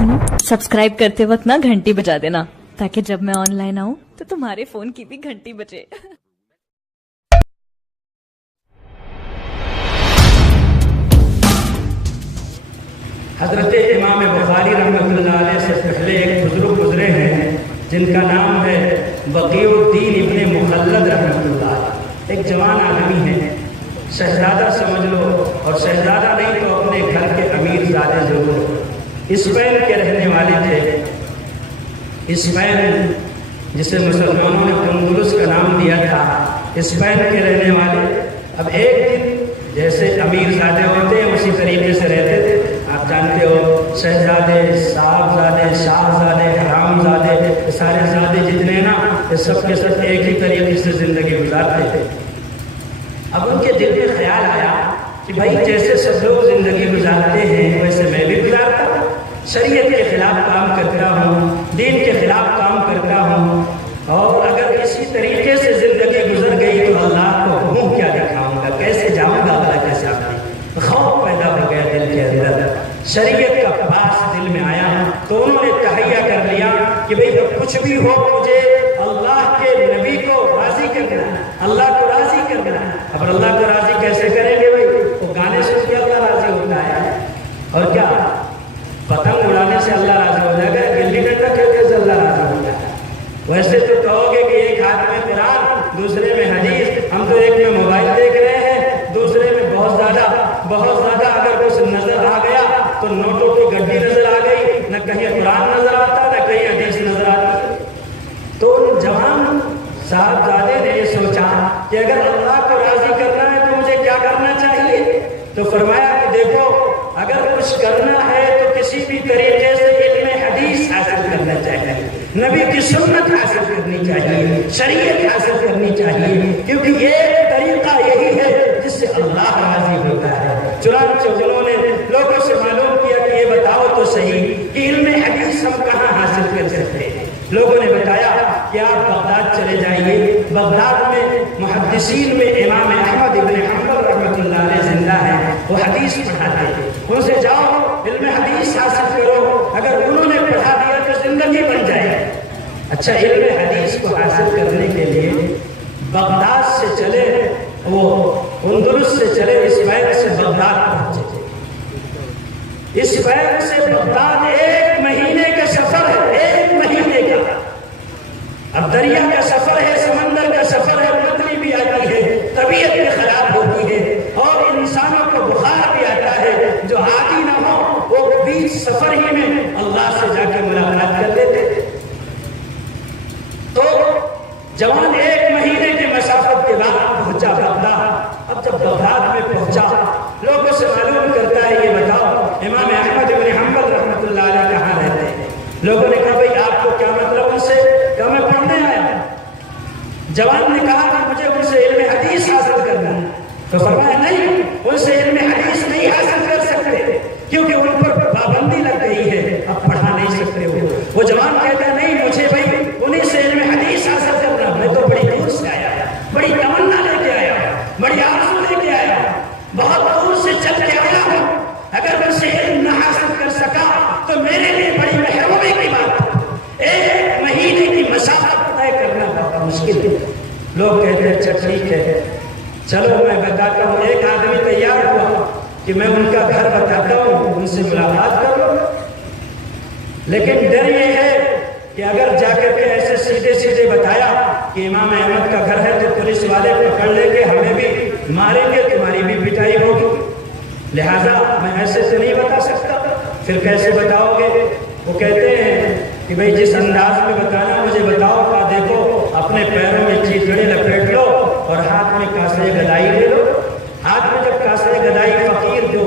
सुनो, सब्सक्राइब करते वक्त ना घंटी बजा देना, ताकि जब मैं ऑनलाइन आऊं तो तुम्हारे फोन की भी घंटी बजे। हजरत इमाम बुखारी रहमतुल्लाह अलैह से पहले एक बुजुर्ग गुजरे हैं जिनका नाम है बकीउद्दीन इब्ने मुखल्लद रहमतुल्लाह अलैह। एक जवान आदमी है, शहजादा समझ लो, और शहजादा नहीं तो अपने घर के अमीर ज़ादे जरूर। स्पेन के रहने वाले थे। स्पेन जिसे मुसलमानों ने अंदलुस का नाम दिया था, स्पेन के रहने वाले। अब एक दिन जैसे अमीर ज़ादे होते हैं उसी तरीके से रहते थे। आप जानते हो, शहजादे, साहबजादे, शाहजादे, हरामजादे, सारे ज़ादे जितने ना, ये सब के सब एक ही तरीके से ज़िंदगी गुजारते थे। अब उनके दिल में ख्याल आया कि भाई जैसे सब लोग ज़िंदगी गुजारते हैं वैसे मैं भी गुजारता हूँ, शरीयत के खिलाफ काम करता हूँ, दीन के खिलाफ काम करता हूँ, और अगर इसी तरीके से ज़िंदगी गुजर गई तो अल्लाह को मुँह क्या दिखाऊंगा, कैसे जाऊँगा अल्लाह के सामने। खौफ पैदा हो गया दिल के अंदर, शरीयत का पास दिल में आया, तो उन्होंने तहैया कर लिया कि भाई अब कुछ भी हो मुझे अल्लाह के नबी को राज़ी करना, अल्लाह को राज़ी करना। अब अल्लाह को राज़ी कैसे करेंगे भाई? वो गाने सुन के अल्लाह राज़ी होता है, और क्या पतंग उड़ाने से अल्लाह राज़ी हो जाएगा? गिल्ली डंडा खेलने से अल्लाह राज़ी हो जाएगा? वैसे तो कहोगे कि एक हाथ में कुरान, दूसरे में हदीस, हम तो एक में मोबाइल देख रहे हैं, दूसरे में बहुत ज़्यादा अगर कुछ नजर आ गया तो नोटों की गड्डी नजर आ गई, न कहीं कुरान नजर आता, न कहीं हदीस नजर आती। तो जवान साहबजादे ने ये सोचा कि अगर अल्लाह को राजी करना है तो मुझे क्या करना चाहिए? तो फरमाया कि देखो, अगर कुछ करना है तो किसी भी तरीके से इल्म हदीस हासिल करना चाहिए, नबी की सुन्नत हासिल करनी चाहिए, शरीयत हासिल करनी चाहिए, क्योंकि एक तरीका यही है जिससे अल्लाह राजी होता है। चुनांचे उन्होंने लोगों से मालूम किया कि ये बताओ तो सही कि इल्म हदीस हम कहाँ हासिल कर सकते हैं। लोगों ने बताया कि आप बगदाद चले जाइए, बगदाद में मुहद्दिसीन में इमाम अहमद इब्ने हंबल रहमतुल्लाह अलैह जिंदा है, वो हदीस पढ़ाते हैं, उनसे जाओ इल्म हदीस हासिल करो, अगर उन्होंने पढ़ा दिया तो जिंदगी बन जाएगी। अच्छा, इल्म हदीस को हासिल करने के लिए बगदाद से चले, वो अंदलुस से चले, स्पेन से बगदाद पहुंचे। स्पेन से बगदाद 1 महीने का सफर है, 1 महीने का। अब दरिया का सफर है, समंदर का सफर है, पत्नी भी आती है, तबीयत भी खराब होती है, और इंसानों को बुखार भी आता है। जो आदि ना हो वो बीच सफर ही में अल्लाह से जाकर मुलाकात कर लेते। तो जवान 1 महीने के मसाफत के बाद पहुंचा बगदाद। अब जब बगदाद में पहुंचा, लोगों से मालूम करता है, ये बताओ इमाम अहमद इब्ने हंबल रहमतुल्लाह अलैह कहाँ रहते हैं? लोगों ने कहा भाई आपको क्या मतलब उनसे? क्या मैं पढ़ने आया? जवान ने कहा कि मुझे उनसे इल्म हदीस हासिल करना है। तो फरमाया नहीं, उनसे इल्म हदीस नहीं हासिल कर सकते, क्योंकि उन पर पाबंदी लग गई है, अब पढ़ा नहीं सकते हो। वो जवान कहता है नहीं, मुझे भाई उन्हीं से इल्म हदीस हासिल करना। मैं तो बड़ी दूर से आया, बड़ी तमन्ना लेके आया, बड़ी आरज़ू लेके आया, बहुत दूर से चल के आया हूँ। अगर उनसे इल्म न हासिल कर सका तो मेरे लिए बड़ी महरूमी की बात है। 1 महीने की मसाफत तय करना बहुत मुश्किल है। लोग कहते हैं अच्छा ठीक है, चलो मैं बताता हूँ। एक आदमी तैयार हुआ कि मैं उनका घर बताता हूँ, उनसे मुलाकात करो। लेकिन डर ये है कि अगर जाकर के ऐसे सीधे सीधे बताया कि इमाम अहमद का घर है तो पुलिस वाले पकड़ लेंगे, हमें भी मारेंगे, तुम्हारी भी पिटाई होगी। लिहाजा मैं ऐसे से नहीं बता सकता। फिर कैसे बताओगे? वो कहते हैं कि भाई जिस अंदाज में बताना मुझे बताओ। का देखो, अपने पैरों में चीथड़े लपेट लो और हाथ में कासे गदाई ले लो। हाथ में जब कासे गदाई, फकीर जो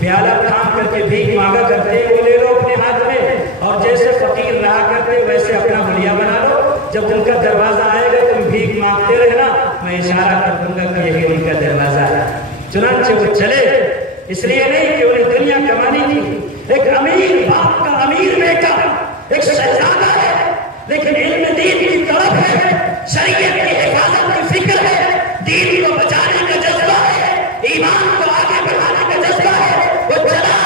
प्याला थाम करके भीख मांगा करते हैं वो ले लो अपने हाथ में, और जैसे फकीर रहा करते वैसे अपना हुलिया बना लो। जब उनका दरवाजा आएगा तुम भीख मांगते रहना, मैं इशारा कर दूंगा कि यही उनका दरवाजा है। चुनांचे वो चले, इसलिए नहीं कि उन्हें दुनिया कमानी थी। एक अमीर बाप का अमीर बेटा, एक शहजादा है, लेकिन इल्म दीन की तड़प है, शरीयत की हिफाजत की फिक्र है, दीन को बचाने का जज्बा है, ईमान को आगे बढ़ाने का जज्बा है। वो चला,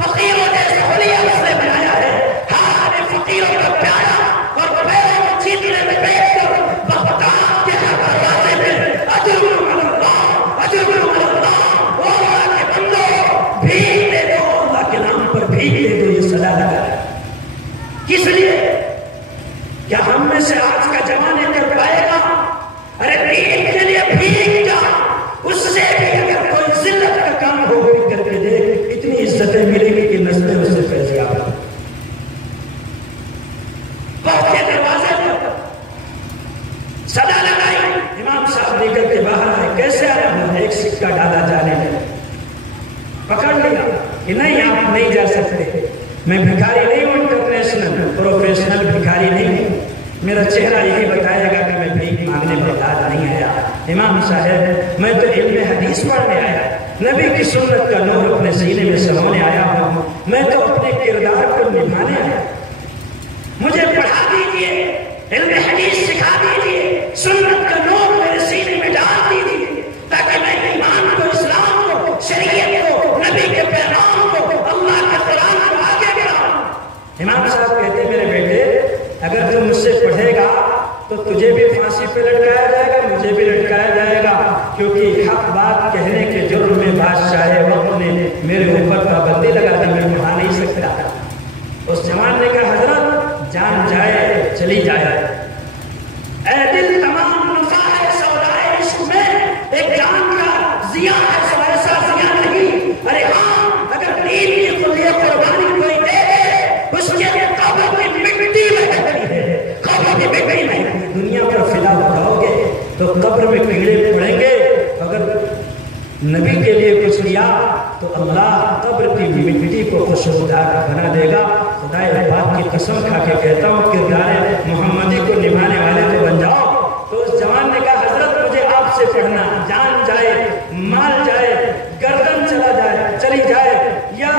फकीरों ने हुलिया उसने बनाया है, کہ نہیں آپ نہیں جا سکتے، میں بھکاری نہیں ہوں، انٹرنیشنل پروفیشنل بھکاری نہیں ہوں، میرا چہرہ یہی بتائے گا کہ میں بھیک مانگنے بغداد نہیں آیا، امام صاحب میں تو علم حدیث پڑھنے آیا، نبی کی سنت کا نور اپنے سینے میں سمانے آیا ہوں، میں تو اپنے کردار کو نبھانے آیا، مجھے پڑھا دیجئے، علم حدیث سکھا دیجئے، سنت کا نور میرے سینے میں ڈال دیجئے، تاکہ میں ایمان کو، اسلام کو، شریعت کو، نبی کے پیغام کو، اللہ کے قرآن کو آگے بڑھاؤں۔ امام صاحب کہتے ہیں میرے بیٹے اگر تم مجھ سے پڑھے گا تو تجھے بھی پھانسی پہ لٹکایا جائے گا، مجھے بھی لٹکایا جائے گا، کیونکہ حق بات کہنے کے جرم میں بادشاہ وقت نے میرے اوپر پابندی لگا دی، میں پڑھا نہیں سکتا۔ اس جوان نے کہا حضرت جان جائے چلی جائے، اے دل تمام نفع ہے سودائے عشق میں، ایک جان کا ضیاء ہے سو ایسا ضیاء نہیں، ارے ہاں اگر دین کی خودی قربانی کوئی دے اس کے قبر کی مٹی لگتی ہے، قبر کی مٹی نہیں، دنیا پر فدا ہو جاؤ گے تو قبر میں کیڑے پڑیں گے، اگر نبی کے لیے کچھ کیا تو اللہ قبر کی مٹی کو خوشبودار بنا دے گا۔ خدائے پاک کی قسم کھا کے کہتا ہوں کردار محمدی کو نبھانے والے تو بن جاؤ۔ تو اس جوان نے کہا حضرت مجھے آپ سے پڑھنا، جان جائے، مال جائے، گردن چلی جائے یا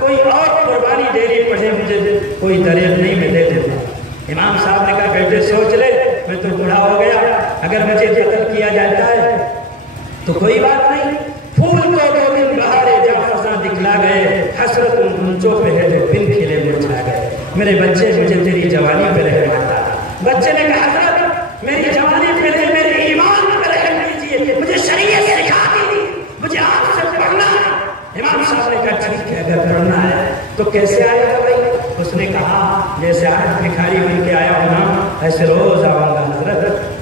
کوئی اور قربانی دینی پڑے، مجھے کوئی دریل نہیں، میں دے دوں گا۔ امام صاحب نے کہا بیٹے سوچ لے، میں تو بوڑھا ہو گیا، اگر مجھے قتل کیا جاتا ہے تو کوئی بات نہیں، پھول کو دو دن بہارے جا فضا دکھلا گئے، حسرت ان گنچوں پہ ہے جو بن کھلے مرجھا گئے، میرے بچے مجھے تیری جوانی پہ رحم آتا۔ بچے نے کہا حضرت میری جوانی پہ نہیں، میرے ایمان پہ رحم کیجیے، مجھے شریعت سکھا دیجیے، مجھے آپ سے پڑھنا ہے۔ امام صاحب نے کہا ٹھیک ہے اگر پڑھنا ہے تو کیسے آئے گا بھائی؟ اس نے کہا جیسے آج بھکاری بن کے آیا ہوں نا ایسے روز آؤں گا حضرت،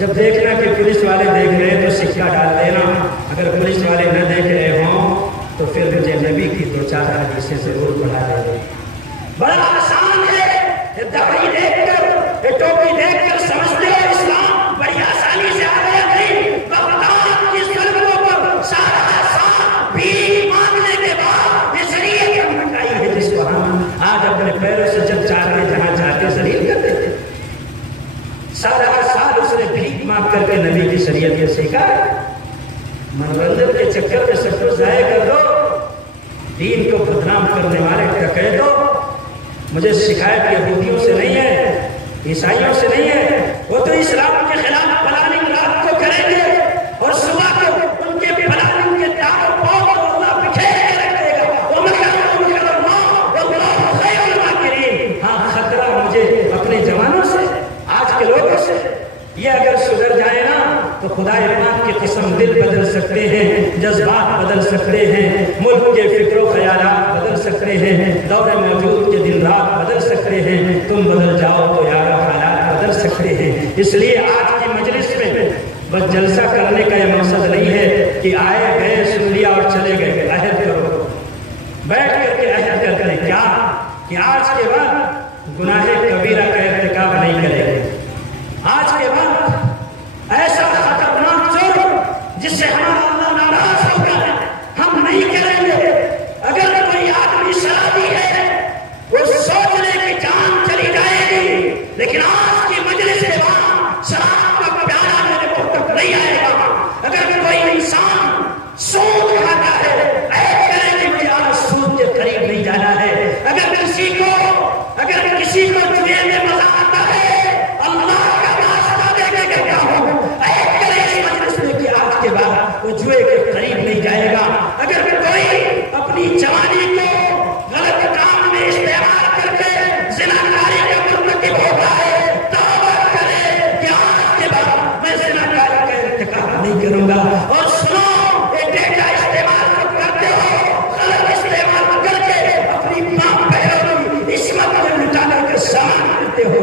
جب دیکھنا کہ پولیس والے دیکھ رہے ہیں تو سکہ ڈال دینا، اگر پولیس والے نہ دیکھ رہے ہوں تو پھر مجھے نبی کی دو چار حدیثیں ضرور پڑھا دے۔ بڑا آسان ہے، یہ داڑھی دیکھ کر، یہ ٹوپی دیکھ کر سمجھتے ہو اسلام بڑی آسانی سے آ گیا نہیں، بغداد کی سڑکوں پر سارا سال بھی مانگنے کے بعد یہ شریعت منگائی ہے جس کو ہم آج اپنے پیروں سے جب چاہتے جہاں چاہتے ذلیل کرتے تھے، سارا سال اس نے بھیک مانگ کر کے نبی کی شریعت کو سیکھا۔ منورنجن کے چکر میں سب کچھ ضائع کر دو، دین کو بدنام کرنے والے کا کہہ دو۔ مجھے شکایت یہودیوں سے نہیں ہے، عیسائیوں سے نہیں ہے، وہ تو اسلام کے خلاف پلاننگ رات کو کریں گے اور صبح کو ان کے پلاننگ کے تاروں پاؤں کو اللہ بکھیر کے رکھ دے گا۔ وہ مکر اللہ واللہ خیر الماکرین۔ ہاں خطرہ مجھے اپنے جوانوں سے، آج کے لوگوں سے، یہ اگر سدھر جائے نا تو خدا پاک کی قسم دل بدل سکتے ہیں، جذبات بدل سکتے ہیں، ملک کے فکر و خیالات بدل سکتے ہیں، دور موجود کے دن رات بدل سکتے ہیں، تم بدل جاؤ تو یار حالات بدل سکتے ہیں۔ اس لیے آج کی مجلس میں بس جلسہ کرنے کا یہ مقصد نہیں ہے کہ آئے گئے سن لیا اور چلے گئے، عہد کرو، بیٹھ کر کے عہد کرتے ہیں کیا کہ آج کے بعد گناہ کبیرہ کا ارتکاب نہیں کرے گے، آج کے بعد ایسا خطرناک جرم جس سے ہمارا اللہ ناراض ہوگا ہم نہیں کریں گے۔ اگر کوئی آدمی شرابی ہے وہ سوچ لے کہ جان چلی جائے گی، لیکن آج کی مجلس کے بعد شراب کا پیالہ میرے منہ تک نہیں آئے گا۔ اگر کوئی انسان سود کھاتا ہے عہد کرے کہ مجھے آج سود کے قریب نہیں جانا ہے۔ اگر کسی کو جوئے میں مزہ آتا ہے اللہ کا راستہ دے کے کہتا ہوں عہد کرے اس مجلس میں کہ آج کے بعد وہ جوئے کے قریب نہیں جائے گا۔ اگر کوئی اپنی جوانی کو غلط کام میں استعمال کر کے زناکاری کا مرتکب ہوتا ہے توبہ کرے کہ آج کے بعد میں زناکاری کا ارتکاب نہیں کروں گا۔ اور سنو یہ ڈیٹا استعمال کرتے ہو، غلط استعمال کر کے اپنی ماں بہنوں کی عصمت میں لٹا کر کے سامان کرتے ہو۔